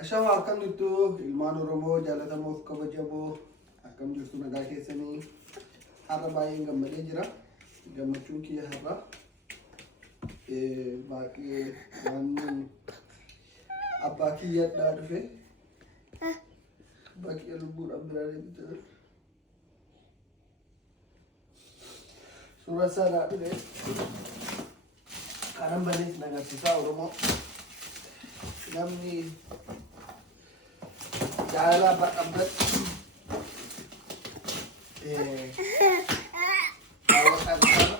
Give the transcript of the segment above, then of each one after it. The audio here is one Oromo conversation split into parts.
Ashama akkam jirtu ilmaan Oromoo jaalatamoo fi kabajamoo akkam jirtu nagaa keessanii har'a baay'een gammadee jira. Gammachuun kiyya har'a baay'ee waan abbaa kiyyadhaa dhufe abbaa kiyya lubbuudhaan biraa deemte suura isaadhaa dhufe kanan balees nagarsiisaa Oromoo namni jaalala abbaa qabdatti daawwataan isaadha.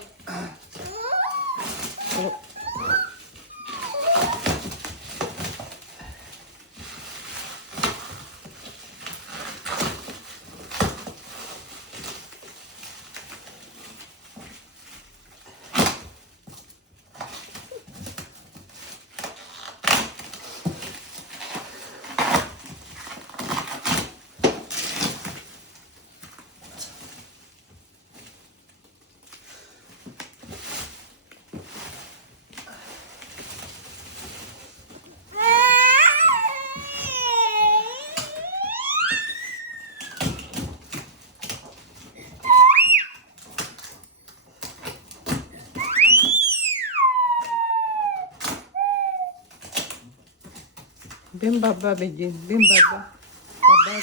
Bin baba bejin, bin baba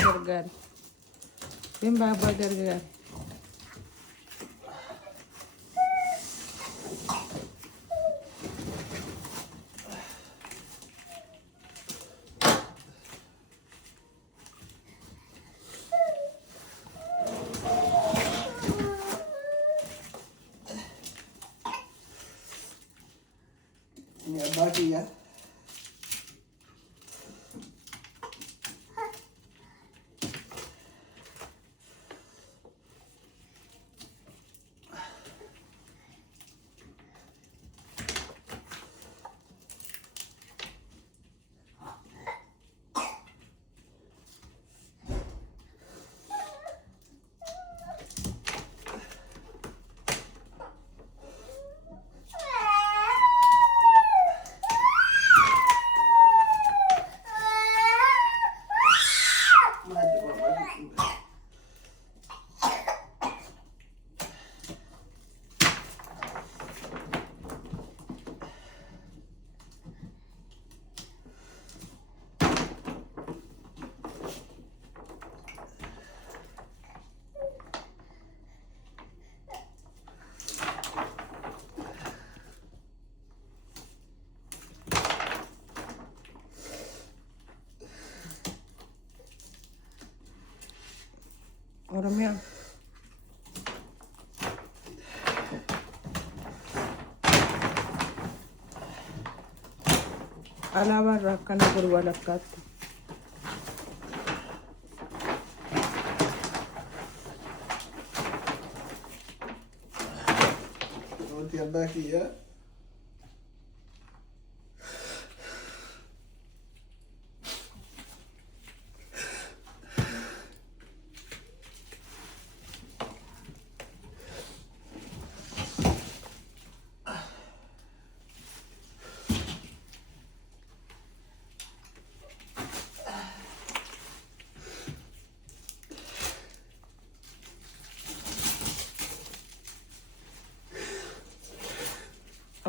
gargar, bin baba gargar. Ini abbaa kiyya. Oromia. Alaabaa irraa akkana gurba lakkaatti. Roti abbaa kiyya.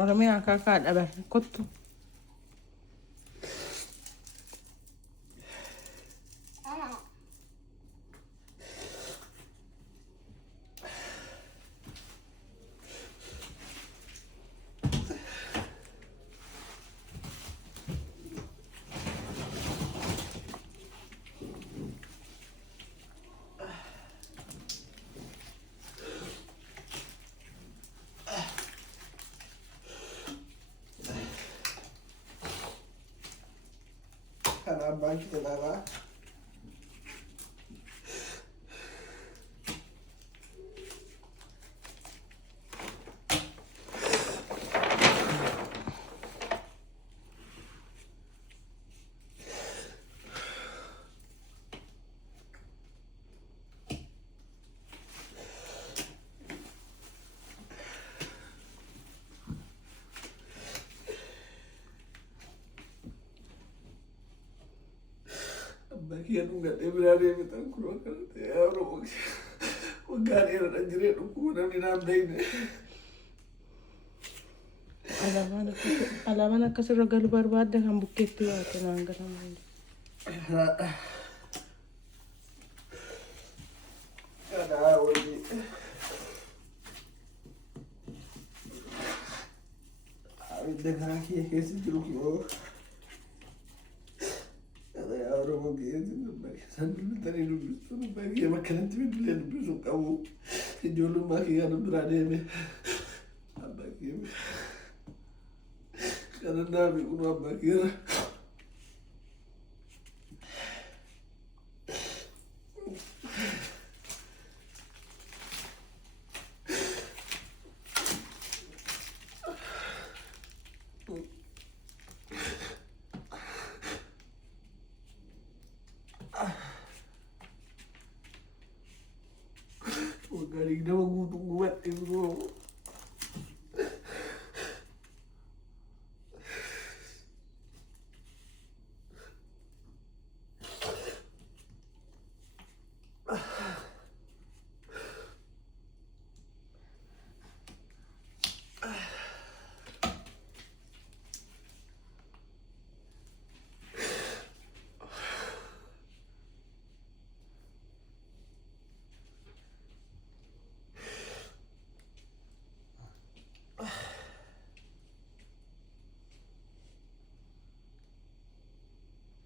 Oromia kakak ada kutu. Kan abbaan kita ilaalaa. Bagian nggak dia berani minta kurang kan ya orang waggaan era dan jerit ukuran di namda ini. Alaman akkas ragal barbaadda kan bukkeetti waate naan galaman. Ada wajib. Dengan lagi ya sih jeruk yo. Ada ya orang mau gitu sambil tadi dulu tuh bagi makanan tuh dulu yang besok kamu jualan bagi kan berada nih. Bagi karena nabi kuno bagi. Galing na magutom